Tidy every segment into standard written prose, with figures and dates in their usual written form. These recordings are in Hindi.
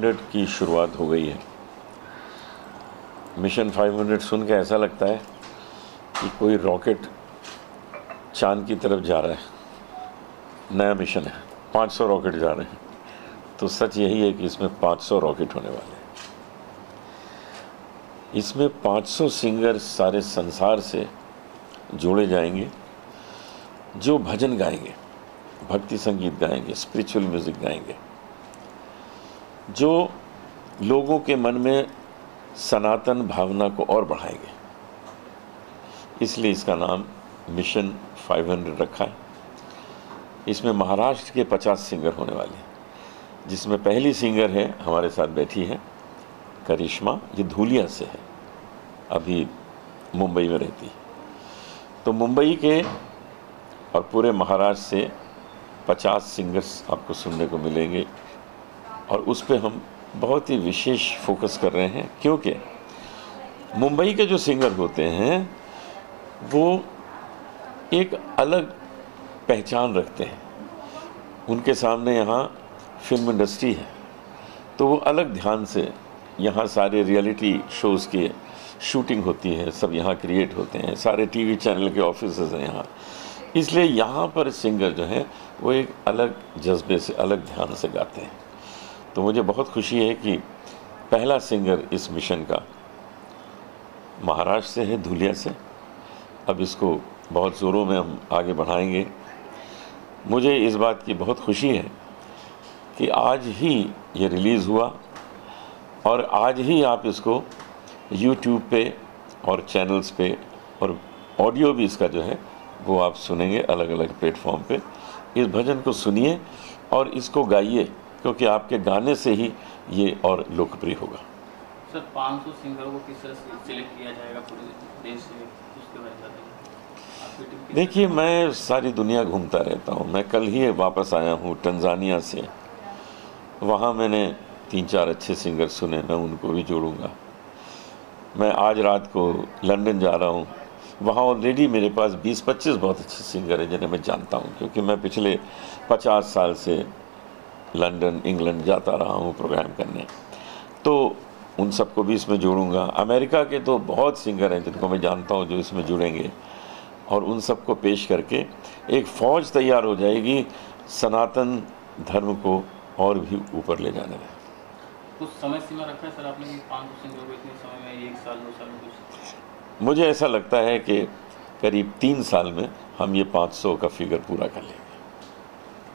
500 की शुरुआत हो गई है। मिशन 500 सुन के ऐसा लगता है कि कोई रॉकेट चांद की तरफ जा रहा है। नया मिशन है, 500 रॉकेट जा रहे हैं। तो सच यही है कि इसमें 500 रॉकेट होने वाले हैं। इसमें 500 सिंगर सारे संसार से जोड़े जाएंगे जो भजन गाएंगे, भक्ति संगीत गाएंगे, स्पिरिचुअल म्यूज़िक गाएंगे, जो लोगों के मन में सनातन भावना को और बढ़ाएंगे। इसलिए इसका नाम मिशन 500 रखा है। इसमें महाराष्ट्र के 50 सिंगर होने वाले हैं, जिसमें पहली सिंगर है हमारे साथ बैठी है करिश्मा। ये धूलिया से है, अभी मुंबई में रहती है। तो मुंबई के और पूरे महाराष्ट्र से 50 सिंगर्स आपको सुनने को मिलेंगे और उस पर हम बहुत ही विशेष फोकस कर रहे हैं, क्योंकि मुंबई के जो सिंगर होते हैं वो एक अलग पहचान रखते हैं। उनके सामने यहाँ फिल्म इंडस्ट्री है, तो वो अलग ध्यान से यहाँ सारे रियलिटी शोज़ की शूटिंग होती है, सब यहाँ क्रिएट होते हैं, सारे टीवी चैनल के ऑफिसेज हैं यहाँ। इसलिए यहाँ पर सिंगर जो हैं वो एक अलग जज्बे से, अलग ध्यान से गाते हैं। तो मुझे बहुत खुशी है कि पहला सिंगर इस मिशन का महाराष्ट्र से है, धुलिया से। अब इसको बहुत ज़ोरों में हम आगे बढ़ाएंगे। मुझे इस बात की बहुत खुशी है कि आज ही ये रिलीज़ हुआ और आज ही आप इसको YouTube पे और चैनल्स पे और ऑडियो भी इसका जो है वो आप सुनेंगे अलग अलग प्लेटफॉर्म पे। इस भजन को सुनिए और इसको गाइए, क्योंकि आपके गाने से ही ये और लोकप्रिय होगा। सर 500 सिंगरों को किस तरह से सिलेक्ट किया जाएगा पूरे देश से, उसके बारे में बताइए। देखिए, मैं सारी दुनिया घूमता रहता हूँ। मैं कल ही वापस आया हूँ टंजानिया से। वहाँ मैंने 3-4 अच्छे सिंगर सुने, मैं उनको भी जोड़ूंगा। मैं आज रात को लंदन जा रहा हूँ। वहाँ ऑलरेडी मेरे पास 20-25 बहुत अच्छे सिंगर हैं जिन्हें मैं जानता हूँ, क्योंकि मैं पिछले 50 साल से लंदन, इंग्लैंड जाता रहा हूँ प्रोग्राम करने। तो उन सबको भी इसमें जोड़ूंगा। अमेरिका के तो बहुत सिंगर हैं जिनको मैं जानता हूँ जो इसमें जुड़ेंगे, और उन सबको पेश करके एक फ़ौज तैयार हो जाएगी सनातन धर्म को और भी ऊपर ले जाने में। कुछ समय सीमा रखा है सर आपने कि 500 सिंगरों को इतने समय में, 1 साल 2 साल में कुछ? मुझे ऐसा लगता है कि करीब 3 साल में हम ये 500 का फिगर पूरा कर लेंगे।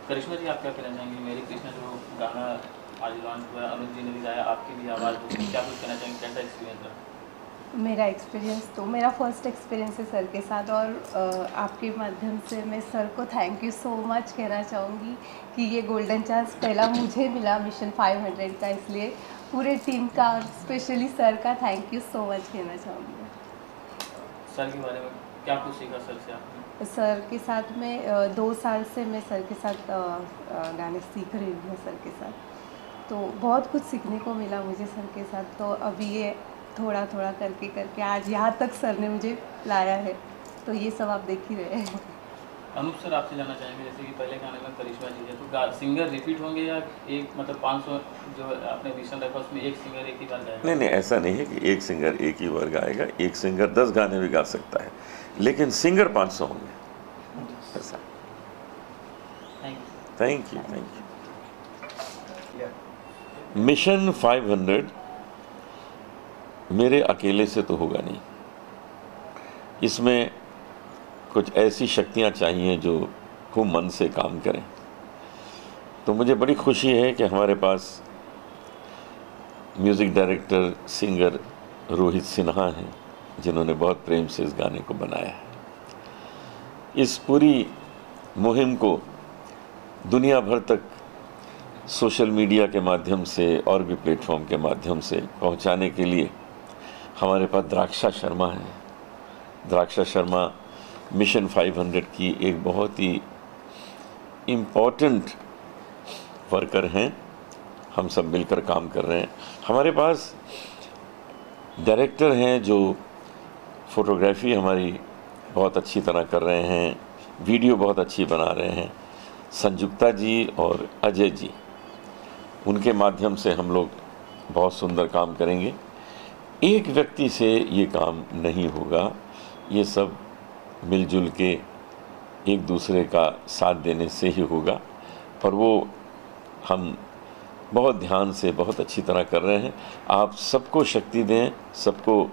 करिश्मा जी, आप क्या कहना चाहेंगे? मेरी कृष्णा जो गाना आज लॉन्च हुआ है, अनुज जी ने भी गाया, आपकी भी आवाज़ होगी, क्या कुछ कहना चाहेंगे? कैसा एक्सपीरियंस रहा? मेरा एक्सपीरियंस तो मेरा फर्स्ट एक्सपीरियंस है सर के साथ, और आपके माध्यम से मैं सर को थैंक यू सो मच कहना चाहूँगी कि ये गोल्डन चांस पहला मुझे मिला मिशन 500 का, इसलिए पूरे टीम का और स्पेशली सर का थैंक यू सो मच कहना चाहूँगी। सर के बारे में क्या कुछ सीखा सर से आपने? सर के साथ में 2 साल से मैं सर के साथ गाने सीख रही हूँ सर के साथ, तो बहुत कुछ सीखने को मिला मुझे सर के साथ। तो अभी ये थोड़ा थोड़ा करके आज यहाँ तक सर ने मुझे लाया है, तो ये सब आप देख ही रहे हैं। अनूप सर, आपसे जानना चाहेंगे, जैसे कि पहले गाने में करिश्मा जी है, तो सिंगर रिपीट होंगे या एक, मतलब 500 जो आपने मिशन रखा उसमें एक सिंगर एक ही बार गाएगा? नहीं, ऐसा नहीं है कि एक सिंगर एक ही बार गाएगा। एक सिंगर 10 गाने भी गा सकता है, लेकिन सिंगर 500 होंगे। ऐसा। Thank you. मिशन 500 मेरे अकेले से तो होगा नहीं। इसमें कुछ ऐसी शक्तियाँ चाहिए जो खूब मन से काम करें। तो मुझे बड़ी खुशी है कि हमारे पास music director, singer Rohit Sinha हैं, जिन्होंने बहुत प्रेम से इस गाने को बनाया है। इस पूरी मुहिम को दुनिया भर तक सोशल मीडिया के माध्यम से और भी प्लेटफॉर्म के माध्यम से पहुंचाने के लिए हमारे पास द्राक्षा शर्मा हैं। द्राक्षा शर्मा मिशन 500 की एक बहुत ही इम्पोर्टेंट वर्कर हैं। हम सब मिलकर काम कर रहे हैं। हमारे पास डायरेक्टर हैं जो फोटोग्राफी हमारी बहुत अच्छी तरह कर रहे हैं, वीडियो बहुत अच्छी बना रहे हैं, संजुक्ता जी और अजय जी। उनके माध्यम से हम लोग बहुत सुंदर काम करेंगे। एक व्यक्ति से ये काम नहीं होगा, ये सब मिलजुल के एक दूसरे का साथ देने से ही होगा, और वो हम बहुत ध्यान से बहुत अच्छी तरह कर रहे हैं। आप सबको शक्ति दें, सबको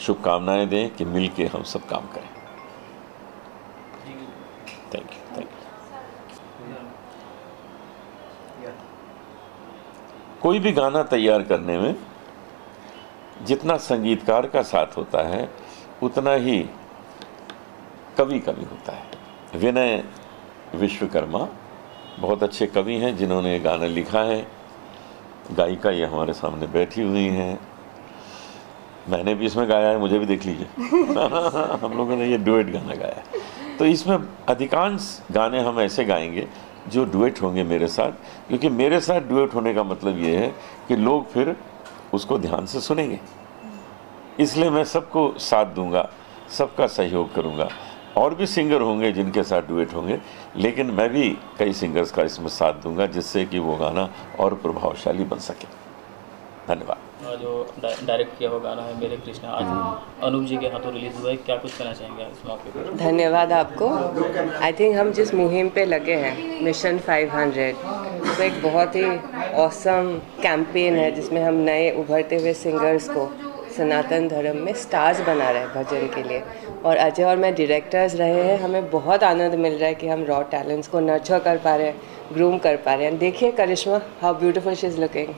शुभकामनाएं दें कि मिल के हम सब काम करें। Thank you, thank you. कोई भी गाना तैयार करने में जितना संगीतकार का साथ होता है उतना ही कवि का भी होता है। विनय विश्वकर्मा बहुत अच्छे कवि हैं जिन्होंने ये गाना लिखा है। गायिका ये हमारे सामने बैठी हुई हैं, मैंने भी इसमें गाया है, मुझे भी देख लीजिए। हम लोगों ने ये डुएट गाना गाया है। तो इसमें अधिकांश गाने हम ऐसे गाएंगे जो डुएट होंगे मेरे साथ, क्योंकि मेरे साथ डुएट होने का मतलब ये है कि लोग फिर उसको ध्यान से सुनेंगे। इसलिए मैं सबको साथ दूंगा, सबका सहयोग करूंगा। और भी सिंगर होंगे जिनके साथ डुएट होंगे, लेकिन मैं भी कई सिंगर्स का इसमें साथ दूंगा जिससे कि वो गाना और प्रभावशाली बन सके। धन्यवाद। जो डायरेक्ट किया हुआ गाना है मेरे कृष्णा, आज अनूप जी के हाथों रिलीज हुआ है, क्या कुछ कहना चाहेंगे इस मौके पर? धन्यवाद आपको। आई थिंक हम जिस मुहिम पे लगे हैं, मिशन 500, वो एक बहुत ही ऑसम कैंपेन है जिसमें हम नए उभरते हुए सिंगर्स को सनातन धर्म में स्टार्स बना रहे हैं भजन के लिए। और अजय और मैं डायरेक्टर्स रहे हैं, हमें बहुत आनंद मिल रहा है कि हम रॉ टैलेंट्स को नर्चर कर पा रहे हैं, ग्रूम कर पा रहे हैं। देखिए Karishma, how beautiful she is looking.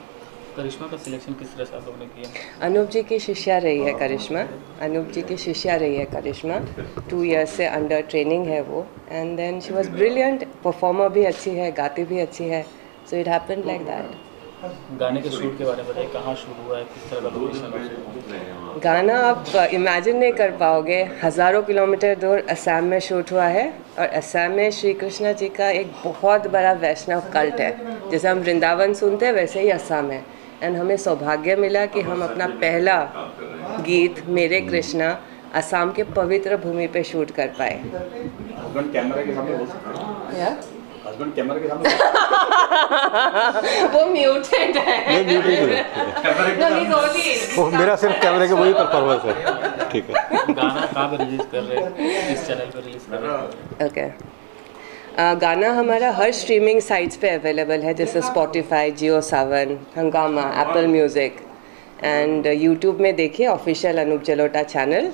Karishma का सिलेक्शन किस तरह से आप लोगों ने किया? अनूप जी की शिष्या रही है करिश्मा, अनूप जी की शिष्या रही है करिश्मा। 2 इयर्स से अंडर ट्रेनिंग है वो, and then she was brilliant, performer भी अच्छी है, गाती भी अच्छी है। So it happened like that. गाने के शूट के बारे में बताइए, कहाँ शूट हुआ है, किस तरह का लोकेशन? गाना आप इमेजिन नहीं कर पाओगे, हज़ारों किलोमीटर दूर असम में शूट हुआ है। और असम में श्री कृष्ण जी का एक बहुत बड़ा वैष्णव कल्ट है। जैसे हम वृंदावन सुनते हैं वैसे ही असम है। एंड हमें सौभाग्य मिला कि हम अपना पहला गीत मेरे कृष्णा असम के पवित्र भूमि पे शूट कर पाए। हस्बैंड कैमरा के सामने बोल सकते हैं? हस्बैंड कैमरा के सामने वो म्यूटेड है। वो मेरा सिर्फ कैमरे के वही परफॉर्मेंस है। ठीक है। गाना कहाँ पे रिलीज कर रहे हैं, किस चैनल पे रिलीज कर रहे हैं? ओके। गाना हमारा हर स्ट्रीमिंग साइट्स पे अवेलेबल है, जैसे स्पॉटिफाई, जियो सावन, हंगामा, एप्पल म्यूज़िक एंड यूट्यूब में देखिए ऑफिशियल अनूप जलोटा चैनल,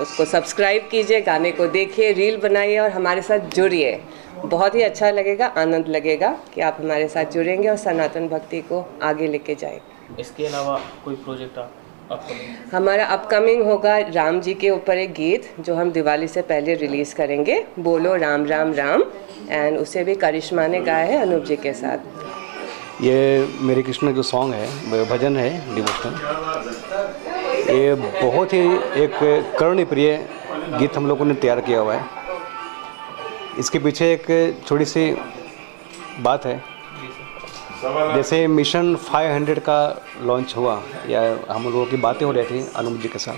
उसको सब्सक्राइब कीजिए, गाने को देखिए, रील बनाइए और हमारे साथ जुड़िए। बहुत ही अच्छा लगेगा, आनंद लगेगा कि आप हमारे साथ जुड़ेंगे और सनातन भक्ति को आगे लेके जाएंगे। इसके अलावा कोई प्रोजेक्ट आप अपकमिंग? हमारा अपकमिंग होगा राम जी के ऊपर एक गीत जो हम दिवाली से पहले रिलीज़ करेंगे, बोलो राम राम राम, एंड उसे भी करिश्मा ने गाया है अनूप जी के साथ। ये मेरे कृष्ण जो सॉन्ग है, भजन है डिवोशनल, ये बहुत ही एक करुण प्रिय गीत हम लोगों ने तैयार किया हुआ है। इसके पीछे एक छोटी सी बात है। जैसे मिशन 500 का लॉन्च हुआ या हम लोगों की बातें हो रही थी अनूप जी के साथ,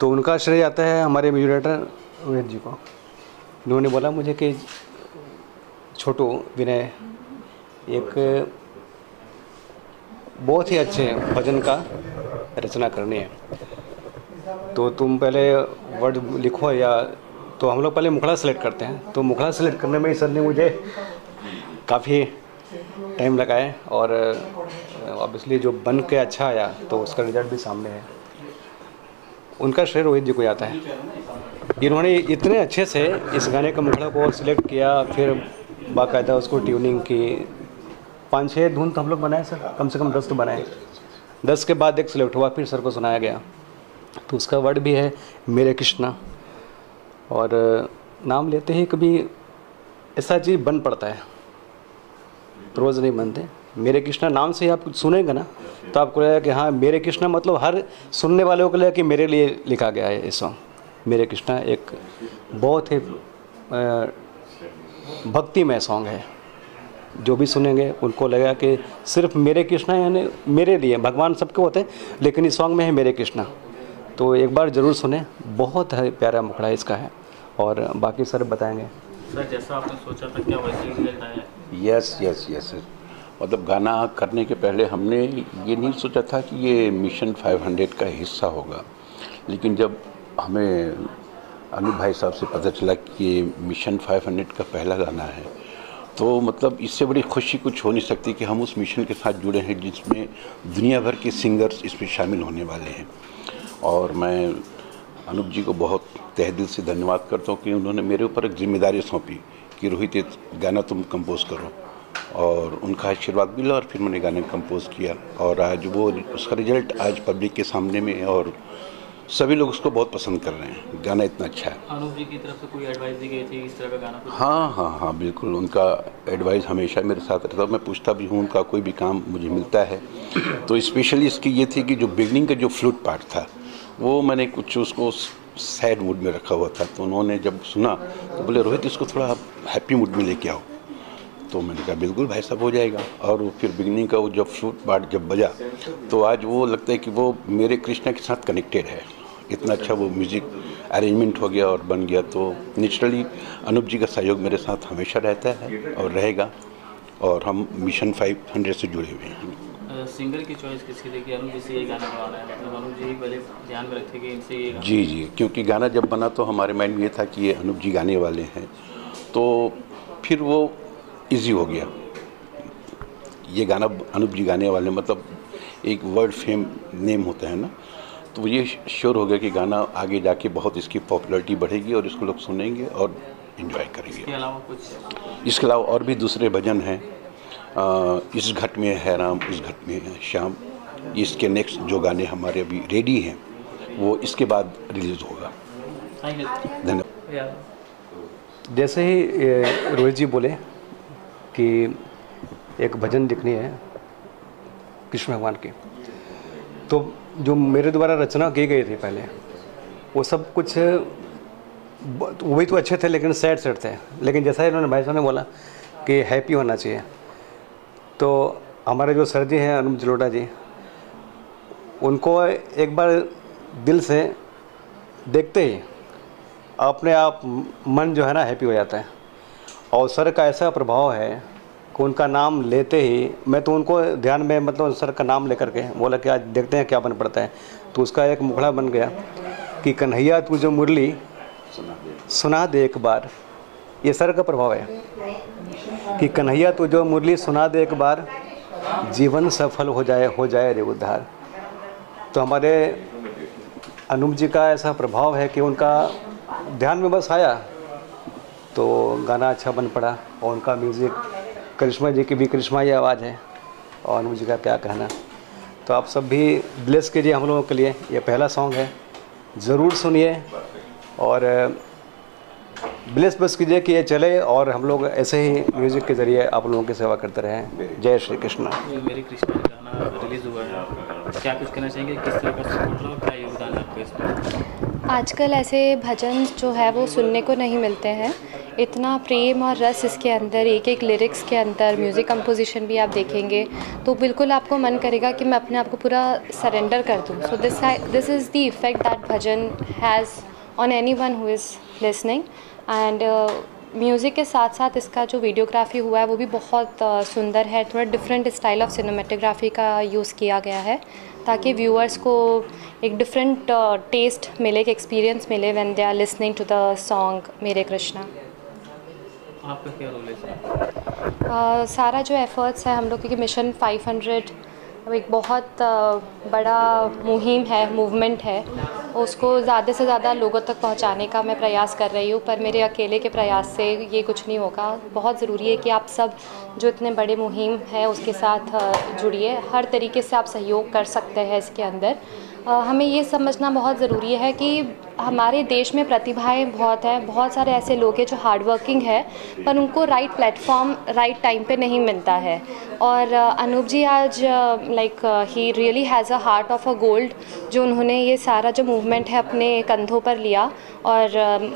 तो उनका श्रेय आता है हमारे म्यूजिक डायरेक्टर रोहित जी को। उन्होंने बोला मुझे कि छोटू विनय एक बहुत ही अच्छे भजन का रचना करनी है, तो तुम पहले वर्ड लिखो या तो हम लोग पहले मुखड़ा सेलेक्ट करते हैं। तो मुखड़ा सेलेक्ट करने में सर ने मुझे काफ़ी टाइम लगाया और ऑब्वियसली जो बन के अच्छा आया तो उसका रिजल्ट भी सामने है। उनका श्रेय रोहित जी को जाता है। इन्होंने इतने अच्छे से इस गाने का मुखड़ा को सिलेक्ट किया, फिर बाकायदा उसको ट्यूनिंग की। 5-6 धुन तो हम लोग बनाए सर, कम से कम 10 तो बनाए। 10 के बाद एक सिलेक्ट हुआ, फिर सर को सुनाया गया। तो उसका वर्ड भी है मेरे कृष्णा, और नाम लेते ही कभी ऐसा चीज़ बन पड़ता है, रोज़ नहीं बनते। मेरे कृष्णा नाम से ही आप सुनेंगे ना तो आपको लगेगा कि हाँ मेरे कृष्णा, मतलब हर सुनने वालों को लगेगा कि मेरे लिए लिखा गया है ये सॉन्ग। मेरे कृष्णा एक बहुत ही भक्तिमय सॉन्ग है। जो भी सुनेंगे उनको लगेगा कि सिर्फ मेरे कृष्णा यानी मेरे लिए। भगवान सबके होते हैं लेकिन इस सॉन्ग में है मेरे कृष्णा, तो एक बार ज़रूर सुने। बहुत है प्यारा मुखड़ा इसका है, और बाकी सर बताएंगे। सर जैसा आपने सोचा था क्या वैसे रिजल्ट आया है? Yes yes yes. मतलब गाना करने के पहले हमने ये नहीं सोचा था कि ये मिशन 500 का हिस्सा होगा, लेकिन जब हमें अनूप भाई साहब से पता चला कि ये मिशन 500 का पहला गाना है, तो मतलब इससे बड़ी खुशी कुछ हो नहीं सकती कि हम उस मिशन के साथ जुड़े हैं जिसमें दुनिया भर के सिंगर्स इसमें शामिल होने वाले हैं। और मैं अनूप जी को बहुत तहे दिल से धन्यवाद करता हूँ कि उन्होंने मेरे ऊपर एक जिम्मेदारी सौंपी कि रोहित ये गाना तुम कंपोज करो, और उनका आशीर्वाद मिला और फिर मैंने गाना कंपोज किया, और आज वो उसका रिजल्ट आज पब्लिक के सामने में है और सभी लोग उसको बहुत पसंद कर रहे हैं। गाना इतना अच्छा है। अनूप जी की तरफ से कोई एडवाइस दी गई थी इस तरह का गाना कुछ? हाँ बिल्कुल, उनका एडवाइस हमेशा मेरे साथ रहता है। मैं पूछता भी हूँ, उनका कोई भी काम मुझे मिलता है तो स्पेशली इसकी ये थी कि जो बिगनिंग का जो फ्लूट पार्ट था वो मैंने कुछ उसको सैड मूड में रखा हुआ था, तो उन्होंने जब सुना तो बोले रोहित इसको थोड़ा हैप्पी मूड में लेके आओ। तो मैंने कहा बिल्कुल भाई साहब हो जाएगा। और फिर बिगनिंग का वो जब फ्लूट पार्ट जब बजा तो आज वो लगता है कि वो मेरे कृष्णा के साथ कनेक्टेड है। इतना अच्छा वो म्यूज़िक अरेंजमेंट हो गया और बन गया। तो नेचुरली अनूप जी का सहयोग मेरे साथ हमेशा रहता है और रहेगा, और हम मिशन 500 से जुड़े हुए हैं। सिंगर की चॉइस किसकी थी कि अनूप जी से ये गाना गाना है? मतलब अनूप जी पहले ध्यान में रखते कि इनसे ये जी, क्योंकि गाना जब बना तो हमारे माइंड में ये था कि ये अनूप जी गाने वाले हैं, तो फिर वो इजी हो गया। ये गाना अनूप जी गाने वाले मतलब एक वर्ल्ड फेम नेम होता है ना, तो ये श्योर हो गया कि गाना आगे जाके बहुत इसकी पॉपुलैरिटी बढ़ेगी और इसको लोग सुनेंगे और इन्जॉय करेंगे। इसके अलावा और भी दूसरे भजन हैं। इस घट में है राम, उस घट में है श्याम। इसके नेक्स्ट जो गाने हमारे अभी रेडी हैं वो इसके बाद रिलीज होगा। धन्यवाद। जैसे ही रोहित जी बोले कि एक भजन लिखनी है कृष्ण भगवान की, तो जो मेरे द्वारा रचना की गई थी पहले वो सब कुछ वही तो अच्छे थे लेकिन सैड थे। लेकिन जैसा इन्होंने भाई साहब ने बोला कि हैप्पी होना चाहिए, तो हमारे जो सर जी हैं अनूप जलोटा जी, उनको एक बार दिल से देखते ही अपने आप मन जो है ना हैप्पी हो जाता है। और सर का ऐसा प्रभाव है कि उनका नाम लेते ही मैं तो उनको ध्यान में मतलब सर का नाम लेकर के बोला कि आज देखते हैं क्या बन पड़ता है। तो उसका एक मुखड़ा बन गया कि कन्हैया तू जो मुरली सुना दे एक बार। ये सर का प्रभाव है कि कन्हैया तू जो मुरली सुना दे एक बार, जीवन सफल हो जाए रे उद्धार। तो हमारे अनूप जी का ऐसा प्रभाव है कि उनका ध्यान में बस आया तो गाना अच्छा बन पड़ा। और उनका म्यूज़िक, करिश्मा जी की भी करिश्माई आवाज़ है, और अनूप जी का क्या कहना। तो आप सब भी ब्लेस कीजिए हम लोगों के लिए। ये पहला सॉन्ग है, ज़रूर सुनिए और ब्लेस बस कीजिए कि ये चले और हम लोग ऐसे ही म्यूज़िक के ज़रिए आप लोगों की सेवा करते रहें। जय श्री कृष्ण। मेरे कृष्णा गाना रिलीज़ हुआ है, क्या कुछ कहना चाहेंगे? किस तरह का सपोर्ट रहा, क्या योगदान है आपका इसमें? आजकल ऐसे भजन जो है वो सुनने को नहीं मिलते हैं। इतना प्रेम और रस इसके अंदर, एक एक लिरिक्स के अंदर, म्यूज़िक कंपोजिशन भी आप देखेंगे तो बिल्कुल आपको मन करेगा कि मैं अपने आप को पूरा सरेंडर कर दूँ। So this is the effect that bhajan has on anyone who is listening. And music के साथ साथ इसका जो वीडियोग्राफी हुआ है वो भी बहुत सुंदर है। थोड़ा डिफरेंट स्टाइल ऑफ सिनेमेटोग्राफी का यूज़ किया गया है ताकि व्यूअर्स को एक डिफरेंट टेस्ट मिले, एक एक्सपीरियंस मिले when they are listening to the song Mere Krishna. आपका क्या रोल है इसमें? सारा जो एफ़र्ट्स है हम लोग, क्योंकि मिशन 500 एक बहुत बड़ा मुहिम है, मूवमेंट है, उसको ज़्यादा से ज़्यादा लोगों तक पहुंचाने का मैं प्रयास कर रही हूँ। पर मेरे अकेले के प्रयास से ये कुछ नहीं होगा। बहुत ज़रूरी है कि आप सब जो इतने बड़े मुहिम है उसके साथ जुड़िए। हर तरीके से आप सहयोग कर सकते हैं इसके अंदर। हमें ये समझना बहुत ज़रूरी है कि हमारे देश में प्रतिभाएं बहुत हैं, बहुत सारे ऐसे लोग हैं जो हार्ड वर्किंग है पर उनको राइट प्लेटफॉर्म राइट टाइम पे नहीं मिलता है। और अनूप जी आज he really has a heart of a gold, जो उन्होंने ये सारा जो मूवमेंट है अपने कंधों पर लिया और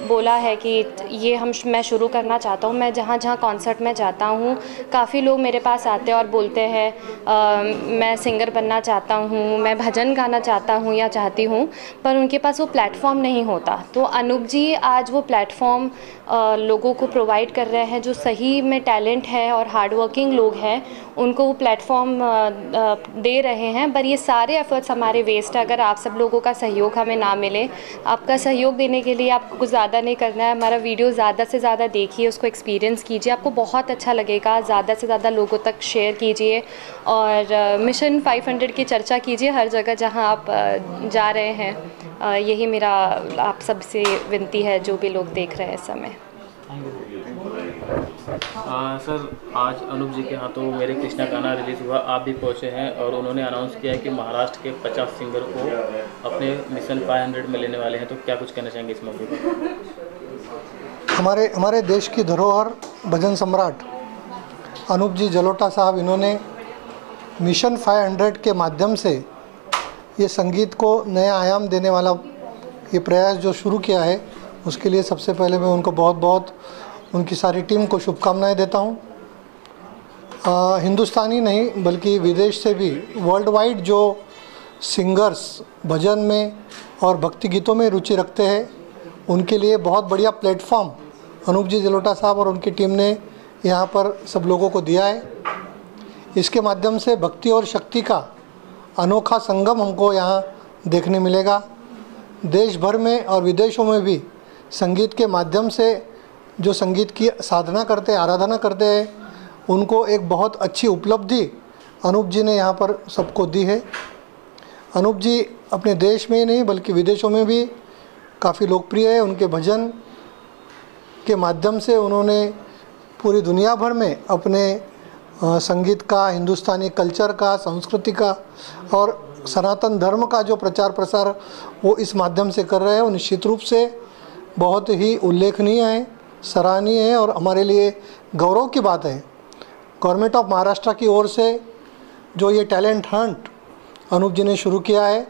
बोला है कि ये मैं शुरू करना चाहता हूँ। मैं जहाँ जहाँ कॉन्सर्ट में जाता हूँ काफ़ी लोग मेरे पास आते हैं और बोलते हैं मैं सिंगर बनना चाहता हूँ, मैं भजन गाना चाहता हूँ या चाहती हूँ, पर उनके पास वो प्लेटफॉर्म नहीं होता। तो अनूप जी आज वो प्लेटफॉर्म लोगों को प्रोवाइड कर रहे हैं जो सही में टैलेंट है और हार्ड वर्किंग लोग हैं, उनको वो प्लेटफॉर्म दे रहे हैं। पर ये सारे एफर्ट्स हमारे वेस्ट है अगर आप सब लोगों का सहयोग हमें ना मिले। आपका सहयोग देने के लिए आपको कुछ ज़्यादा नहीं करना है, हमारा वीडियो ज़्यादा से ज़्यादा देखिए, उसको एक्सपीरियंस कीजिए, आपको बहुत अच्छा लगेगा। ज़्यादा से ज़्यादा लोगों तक शेयर कीजिए और मिशन 500 की चर्चा कीजिए हर जगह जहां आप जा रहे हैं। यही मेरा आप सबसे विनती है जो भी लोग देख रहे हैं इस समय। सर, आज अनूप जी के हाथों मेरे कृष्णा गाना रिलीज़ हुआ, आप भी पहुंचे हैं और उन्होंने अनाउंस किया है कि महाराष्ट्र के 50 सिंगर को अपने मिशन 500 में लेने वाले हैं, तो क्या कुछ कहना चाहेंगे इस मौके पर? हमारे देश की धरोहर भजन सम्राट अनूप जी जलोटा साहब, इन्होंने मिशन 500 के माध्यम से ये संगीत को नया आयाम देने वाला ये प्रयास जो शुरू किया है, उसके लिए सबसे पहले मैं उनको बहुत बहुत उनकी सारी टीम को शुभकामनाएं देता हूँ। हिंदुस्तानी नहीं बल्कि विदेश से भी वर्ल्ड वाइड जो सिंगर्स भजन में और भक्ति गीतों में रुचि रखते हैं, उनके लिए बहुत बढ़िया प्लेटफॉर्म अनूप जी जलोटा साहब और उनकी टीम ने यहाँ पर सब लोगों को दिया है। इसके माध्यम से भक्ति और शक्ति का अनोखा संगम हमको यहाँ देखने मिलेगा। देश भर में और विदेशों में भी संगीत के माध्यम से जो संगीत की साधना करते हैं, आराधना करते हैं, उनको एक बहुत अच्छी उपलब्धि अनूप जी ने यहाँ पर सबको दी है। अनूप जी अपने देश में ही नहीं बल्कि विदेशों में भी काफ़ी लोकप्रिय है। उनके भजन के माध्यम से उन्होंने पूरी दुनिया भर में अपने संगीत का, हिंदुस्तानी कल्चर का, संस्कृति का और सनातन धर्म का जो प्रचार प्रसार वो इस माध्यम से कर रहे हैं, वो निश्चित रूप से बहुत ही उल्लेखनीय है, सराहनीय है और हमारे लिए गौरव की बात है। गवर्नमेंट ऑफ महाराष्ट्र की ओर से जो ये टैलेंट हंट अनूप जी ने शुरू किया है,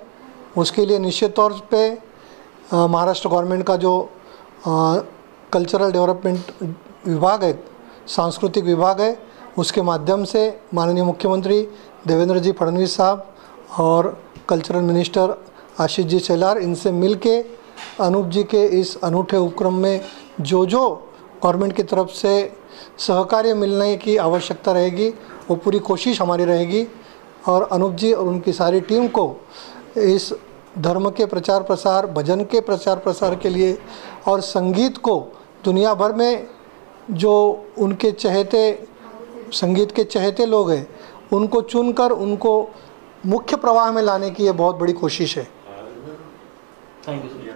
उसके लिए निश्चित तौर पे महाराष्ट्र गवर्नमेंट का जो कल्चरल डेवलपमेंट विभाग है, सांस्कृतिक विभाग है, उसके माध्यम से माननीय मुख्यमंत्री देवेंद्र जी फडणवीस साहब और कल्चरल मिनिस्टर आशीष जी शेलार, इनसे मिलके अनूप जी के इस अनूठे उपक्रम में जो गवर्नमेंट की तरफ से सहकार्य मिलने की आवश्यकता रहेगी, वो पूरी कोशिश हमारी रहेगी। और अनूप जी और उनकी सारी टीम को इस धर्म के प्रचार प्रसार, भजन के प्रचार प्रसार के लिए और संगीत को दुनिया भर में जो उनके चहेते, संगीत के चहेते लोग हैं, उनको चुनकर उनको मुख्य प्रवाह में लाने की ये बहुत बड़ी कोशिश है। Thank you.